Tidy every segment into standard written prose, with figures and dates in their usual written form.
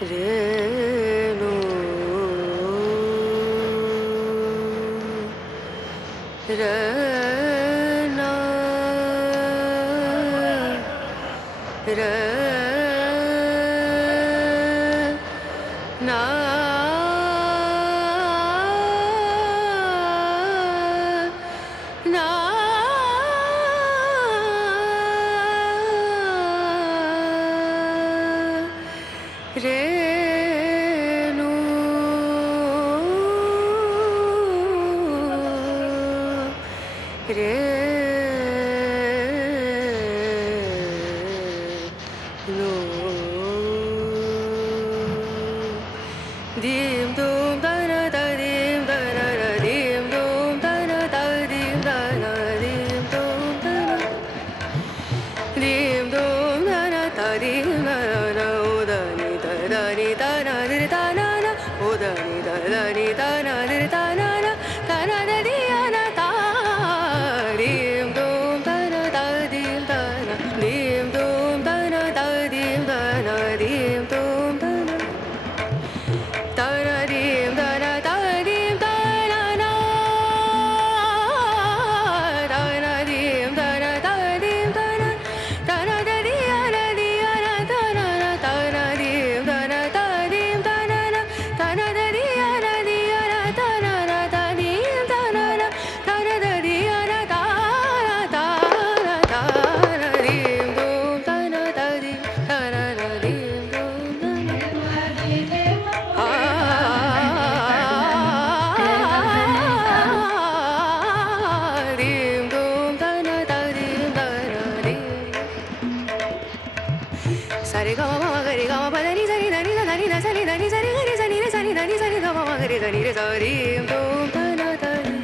ರೇಣು ರನ ರನ ರೇಣು ರೇಣು ದೀಂ ದೂಂ ದನ ದೀಂ ದನ ದೀಂ ದೂಂ ದನ ದೀಂ ದನ ದೀಂ ದೂಂ ದನ ದೀಂ ದೂಂ ದನ ದೀಂ ದನ ಉದನಿ ದನಿ ದನ ದಿರಿ ದನ ಉದನಿ ದನಿ ದನ ದಿರಿ ದನ ದನ ದದಿಯನ ತಾ ದೀಂ ದೂಂ ದನ ದೀಂ ದನ ದೀಂ ದೂಂ ದನ ದೀಂ ದನ ದೀಂ ದೂಂ ದನ ತನದೀಂ ದನ ತನದೀಂ ದನ ತನದೀಂ ದನ ತನದೀಂ ದನ ತನದದಿಯನ ದಿಯನ ತನನ ತನದೀಂ ದನ ತನದೀಂ ದನನ ತನದದಿಯನ ದಿಯನ ತನನ ತನದೀಂ ದನನ ತನದದಿಯನ ತಾನ ತಾನ ತಾನದೀಂ ದೂಂ ತನ ತದೀಂ ತನದೀಂ ದೂಂ ದನ ದೀಂ ದೂಂ ದನ ತದೀಂ ದನ ದೀಂ ಸರಿ ಗಮ ಮಮ ಗರಿ ಗಮ ಪದ ನಿ ಸರಿ ಧನಿ ಧನಿ ಧ ಸನಿ ಧನಿ ಸರಿ ಗರಿ ಸನಿ ರೆ ಸನಿ ಧನಿ ಸರಿ ಗಮ ಮ ಗರಿ ಧನಿ ರೆ ಸರಿ ದೂಂ ದನ ತದೀಂ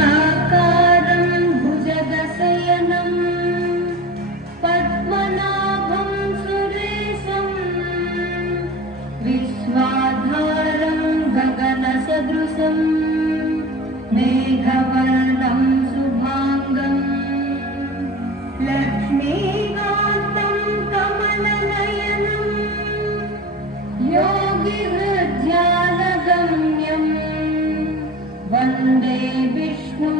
शान्ताकारं भुजगशयनं पद्मनाभं सुरेशं विश्वाधारं गगनसदृशं मेघवर्णं शुभाङ्गं लक्ष्मीकान्तं कमलनयनं योगिहृद्यानगम्यम् वन्दे विष्णु